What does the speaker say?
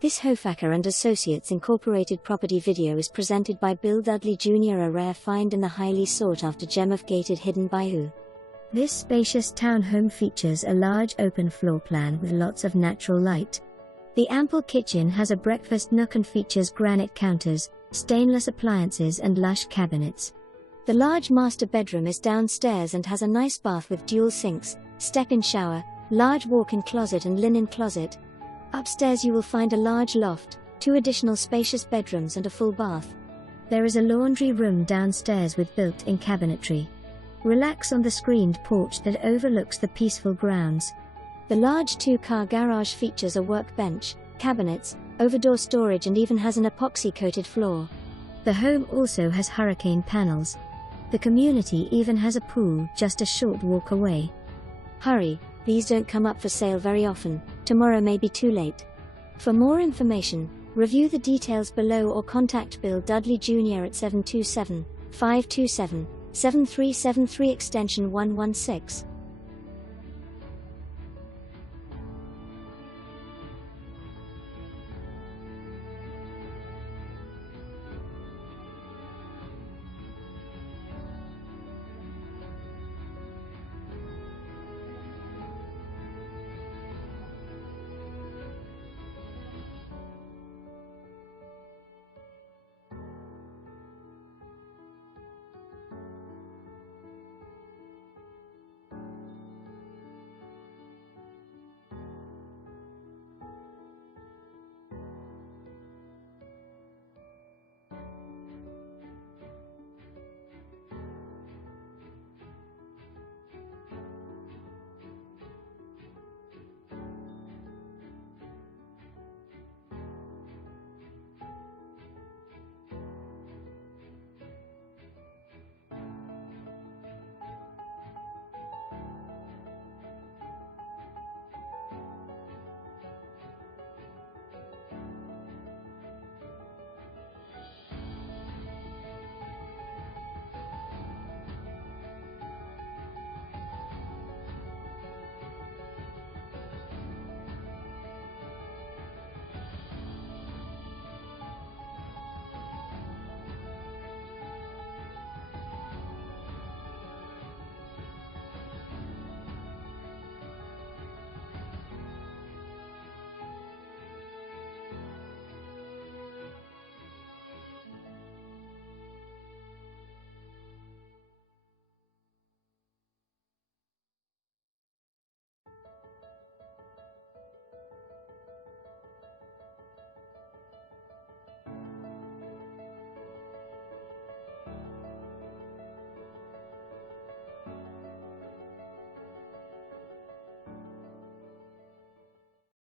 This Hofacker Associates Incorporated property video is presented by Bill Dudley Jr., a rare find in the highly sought-after gem of gated Hidden Bayou. This spacious townhome features a large open floor plan with lots of natural light. The ample kitchen has a breakfast nook and features granite counters, stainless appliances and lush cabinets. The large master bedroom is downstairs and has a nice bath with dual sinks, step-in shower, large walk-in closet and linen closet. Upstairs you will find a large loft, 2 additional spacious bedrooms and a full bath. There is a laundry room downstairs with built-in cabinetry. Relax on the screened porch that overlooks the peaceful grounds. The large 2-car garage features a workbench, cabinets, overdoor storage and even has an epoxy-coated floor. The home also has hurricane panels. The community even has a pool just a short walk away. Hurry, these don't come up for sale very often, tomorrow may be too late. For more information, review the details below or contact Bill Dudley Jr. at 727-527-7373 extension 116.